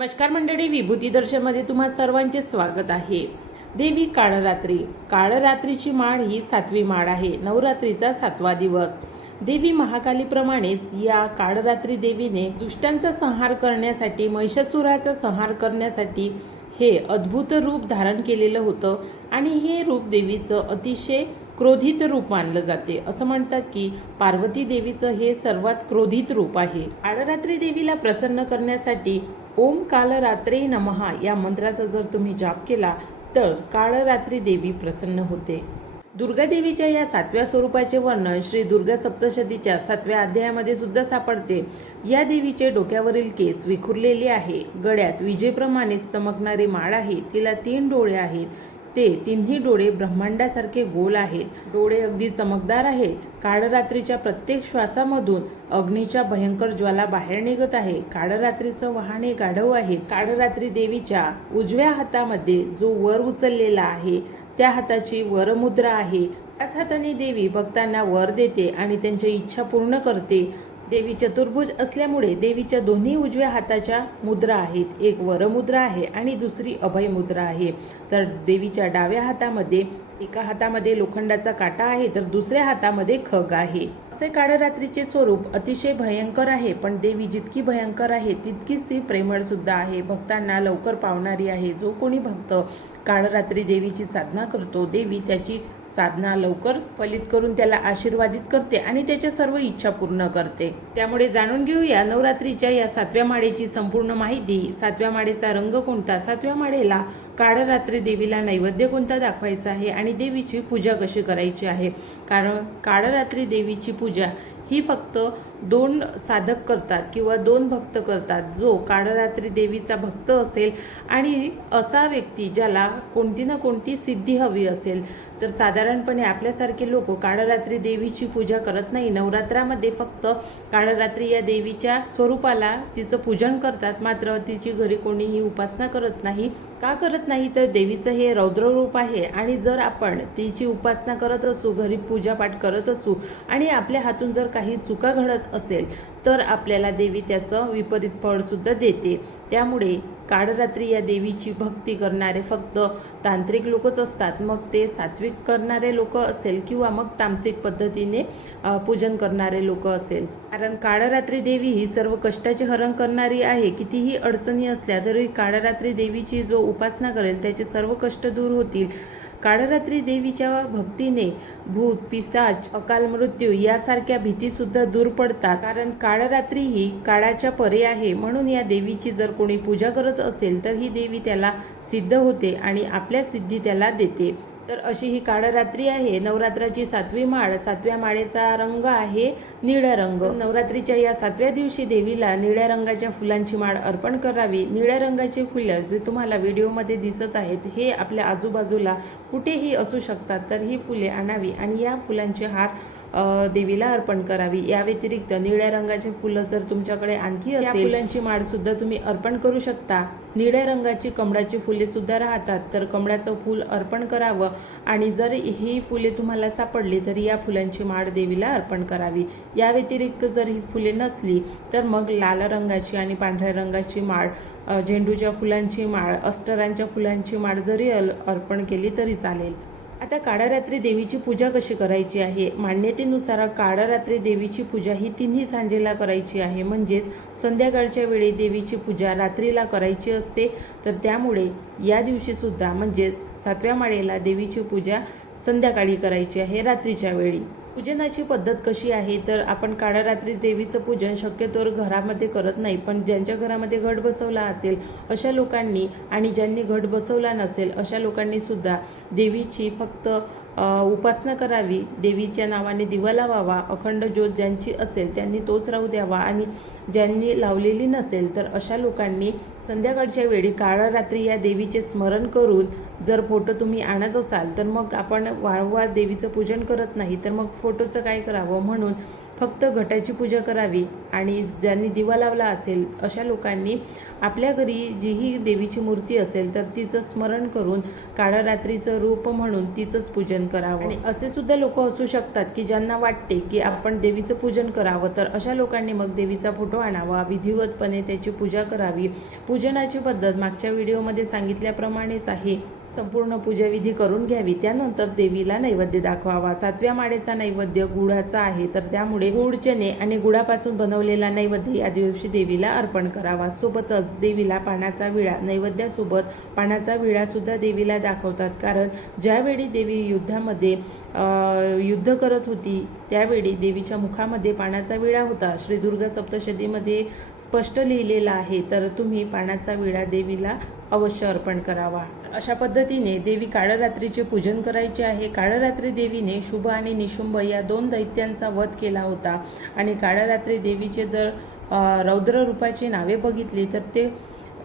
नमस्कार मंडळी विभूती दर्शनमध्ये तुम्हा सर्वांचे स्वागत आहे. देवी काळरात्री. काळरात्रीची माळ ही सातवी माळ आहे. नवरात्रीचा सातवा दिवस. देवी महाकालीप्रमाणेच या काळरात्री देवीने दुष्टांचा संहार करण्यासाठी महिषासुराचा संहार करण्यासाठी हे अद्भुत रूप धारण केलेलं होतं आणि हे रूप देवीचं अतिशय क्रोधित रूप मानलं जाते. असं म्हणतात की पार्वती देवीचं हे सर्वात क्रोधित रूप आहे. काळरात्री देवीला प्रसन्न करण्यासाठी ओम कालरात्रे नमहा या मंत्राचा जर तुम्ही जाप केला तर काळरात्री देवी प्रसन्न होते. दुर्गादेवीच्या या सातव्या स्वरूपाचे वर्णन श्री दुर्गा सप्तशतीच्या सातव्या अध्यायामध्ये सुद्धा सापडते. या देवीचे डोक्यावरील केस विखुरलेले आहे. गळ्यात विजेप्रमाणेच चमकणारी माळ आहे. तिला तीन डोळे आहेत. ते तिन्ही डोळे ब्रह्मांडासारखे गोल आहेत. डोळे अगदी चमकदार आहेत. काळरात्रीच्या प्रत्येक श्वासामधून अग्नीच्या भयंकर ज्वाला बाहेर निघत आहे. काळरात्रीचं वाहने गाढव आहे. काळरात्री देवीच्या उजव्या हातामध्ये जो वर उचललेला आहे त्या हाताची वरमुद्रा आहे. त्याच हाताने देवी भक्तांना वर देते आणि त्यांच्या इच्छा पूर्ण करते. देवी चतुर्भुज असल्यामुळे देवीच्या दोन्ही उजव्या हाताच्या मुद्रा आहेत. एक वरमुद्रा आहे आणि दुसरी अभय मुद्रा आहे. तर देवीच्या डाव्या हातामध्ये एका हातामध्ये लोखंडाचा काटा आहे तर दुसऱ्या हातामध्ये खग आहे. असे काळरात्रीचे स्वरूप अतिशय भयंकर आहे पण देवी जितकी भयंकर आहे तितकीच ती प्रेमळ सुद्धा आहे. भक्तांना लवकर पावणारी आहे. जो कोणी भक्त काळरात्री देवीची साधना करतो देवी त्याची साधना लवकर फलित करून त्याला आशीर्वादित करते आणि त्याच्या सर्व इच्छा पूर्ण करते. त्यामुळे जाणून घेऊया नवरात्रीच्या या सातव्या माळेची संपूर्ण माहिती. सातव्या माळेचा रंग कोणता? सातव्या माळेला काळरात्री देवीला नैवेद्य कोणता दाखवायचा आहे आणि देवीची पूजा कशी करायची आहे? कारण काळरात्री देवीची पूजा ही फक्त दोन साधक करतात किंवा दोन भक्त करतात. जो काळरात्री देवीचा भक्त असेल आणि असा व्यक्ती ज्याला कोणती ना कोणती सिद्धी हवी असेल. तर साधारणपणे आपल्यासारखे लोक काळरात्री देवीची पूजा करत नाही. नवरात्रामध्ये फक्त काळरात्री या देवीच्या स्वरूपाला तिचं पूजन करतात. मात्र तिची घरी कोणीही उपासना करत नाही. का करत नाही? तर देवीचं हे रौद्ररूप आहे. आणि जर आपण तिची उपासना करत असू घरी पूजापाठ करत असू आणि आपल्या हातून जर काही चुका घडत असेल तर आपल्याला देवी त्याचं विपरीत फळसुद्धा देते. त्यामुळे काळरात्री या देवीची भक्ती करणारे फक्त तांत्रिक लोकच असतात. मग ते सात्विक करणारे लोक असेल किंवा मग तामसिक पद्धतीने पूजन करणारे लोक असेल. कारण काळरात्री देवी ही सर्व कष्टाचे हरण करणारी आहे. कितीही अडचणी असल्या तरी काळरात्री देवीची जो उपासना करेल त्याचे सर्व कष्ट दूर होतील. काळरात्री देवीच्या भक्तीने भूत पिसाच अकाल मृत्यू यासारख्या भीतीसुद्धा दूर पडतात. कारण काळरात्री ही काळाच्या परे आहे. म्हणून या देवीची जर कोणी पूजा करत असेल तर ही देवी त्याला सिद्ध होते आणि आपल्या सिद्धी त्याला देते. तर अशी ही काळरात्री आहे. नवरात्राची सातवी माळ सातव्या माळेचा रंग आहे निळा रंग. नवरात्रीच्या या सातव्या दिवशी देवीला निळ्या रंगाच्या फुलांची माळ अर्पण करावी. निळ्या रंगाचे फुलं जे तुम्हाला व्हिडिओमध्ये दिसत आहेत हे आपल्या आजूबाजूला कुठेही असू शकतात तर ही फुले आणावी आणि या फुलांचे हार देवीला अर्पण करावी. या व्यतिरिक्त निळ्या रंगाची फुलं जर तुमच्याकडे आणखी असेल फुलांची माळ सुद्धा तुम्ही अर्पण करू शकता. निळ्या रंगाची कमळाची फुले सुद्धा राहतात. तर कमळाचं फूल अर्पण करावं आणि जर ही फुले तुम्हाला सापडली तर या फुलांची माळ देवीला अर्पण करावी. या व्यतिरिक्त जर ही फुले नसली तर मग लाल रंगाची आणि पांढऱ्या रंगाची माळ झेंडूच्या फुलांची माळ अष्टरांच्या फुलांची माळ जरी अर्पण केली तरी चालेल. आता काळरात्री देवीची पूजा कशी करायची आहे? मान्यतेनुसार काळरात्री देवीची पूजा ही तिन्ही सांजेला करायची आहे. म्हणजेच संध्याकाळच्या वेळी देवीची पूजा रात्रीला करायची असते. तर त्यामुळे या दिवशीसुद्धा म्हणजेच सातव्या माळेला देवीची पूजा संध्याकाळी करायची आहे रात्रीच्या वेळी. पूजनाची पद्धत कशी आहे? तर आपण काळरात्री देवीचं पूजन शक्यतोवर घरामध्ये करत नाही पण ज्यांच्या घरामध्ये घट बसवला असेल अशा लोकांनी आणि ज्यांनी घट बसवला नसेल अशा लोकांनी सुद्धा देवीची फक्त उपासना करावी देवीच्या नावाने दिवा लावावा अखंड ज्योत ज्यांची असेल त्यांनी तोच राहू द्यावा आणि ज्यांनी लावलेली नसेल तर अशा लोकांनी संध्याकाळच्या वेळी काळरात्री या देवीचे स्मरण करून जर फोटो तुम्ही आणत असाल तर मग आपण वारंवार देवीचं पूजन करत नाही तर मग फोटोचं काय करावं? म्हणून फक्त घटाची पूजा करावी. आणि ज्यांनी दिवा लावला असेल अशा लोकांनी आपल्या घरी जीही देवीची मूर्ती असेल तर तिचं स्मरण करून काळ्या रात्रीचं रूप म्हणून तिचंच पूजन करावं. आणि असे सुद्धा लोक असू शकतात की ज्यांना वाटते की आपण देवीचं पूजन करावं तर अशा लोकांनी मग देवीचा फोटो आणावा. विधिवतपणे त्याची पूजा करावी. पूजनाची पद्धत मागच्या व्हिडिओमध्ये सांगितल्याप्रमाणेच आहे. संपूर्ण पूजाविधी करून घ्यावी. त्यानंतर देवीला नैवेद्य दाखवावा. सातव्या माळेचा नैवेद्य गुळाचा आहे. तर त्यामुळे गुळ चणे आणि गुळापासून बनवलेला नैवेद्य या दिवशी देवीला अर्पण करावा. सोबतच देवीला पानाचा विळा नैवेद्यासोबत पानाचा विळा सुद्धा देवीला दाखवतात. कारण ज्यावेळी देवी युद्धामध्ये युद्ध करत होती त्यावेळी देवीच्या मुखामध्ये पानाचा विळा होता. श्री दुर्गा सप्तशतीमध्ये स्पष्ट लिहिलेला आहे. तर तुम्ही पानाचा विळा देवीला अवश्य अर्पण करावा. अशा पद्धतीने देवी काळरात्रीचे पूजन करायचे आहे. काळरात्री देवीने शुभ आणि निशुंभ या दोन दैत्यांचा वध केला होता. आणि काळरात्री देवीचे जर रौद्ररूपाची रौद्र रूपाची नावे बघितली तर ते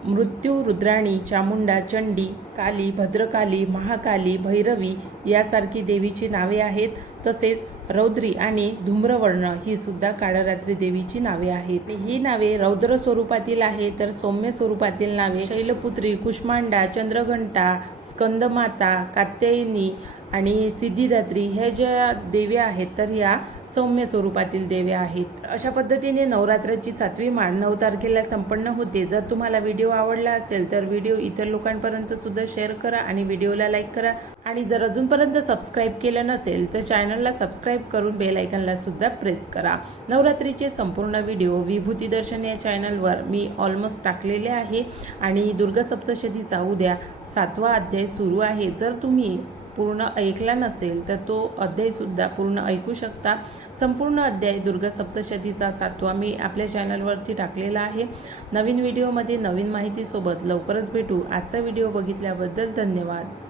मृत्यू रुद्राणी चामुंडा चंडी काली भद्रकाली महाकाली भैरवी यासारखी देवीची नावे आहेत. तसेच रौद्री आणि धूम्रवर्ण ही सुद्धा काळरात्री देवीची नावे आहेत. ही नावे रौद्र स्वरूपातील आहे तर सौम्य स्वरूपातील नावे शैलपुत्री कुष्मांडा चंद्रघंटा स्कंदमाता कात्यायनी आणि सिद्धिदात्री ह्या ज्या देव्या आहेत तर ह्या सौम्य स्वरूपातील देव्या आहेत. अशा पद्धतीने नवरात्राची सातवी माळ नऊ तारखेला संपन्न होते. जर तुम्हाला व्हिडिओ आवडला असेल तर व्हिडिओ इतर लोकांपर्यंत सुद्धा शेअर करा आणि व्हिडिओला लाईक करा. आणि जर अजूनपर्यंत सबस्क्राईब केलं नसेल तर चॅनलला सबस्क्राईब करून बेल आयकनला सुद्धा प्रेस करा. नवरात्रीचे संपूर्ण व्हिडिओ विभूती दर्शन या चॅनलवर मी ऑलमोस्ट टाकलेले आहे. आणि दुर्गा सप्तशतीचा उद्या सातवा अध्याय सुरू आहे. जर तुम्ही पूर्ण ऐकला नसेल तर तो अध्यायसुद्धा पूर्ण ऐकू शकता. संपूर्ण अध्याय दुर्गा सप्तशतीचा सातवा मी आपल्या चॅनलवरती टाकलेला आहे. नवीन व्हिडिओमध्ये नवीन माहितीसोबत लवकरच भेटू. आजचा व्हिडिओ बघितल्याबद्दल धन्यवाद.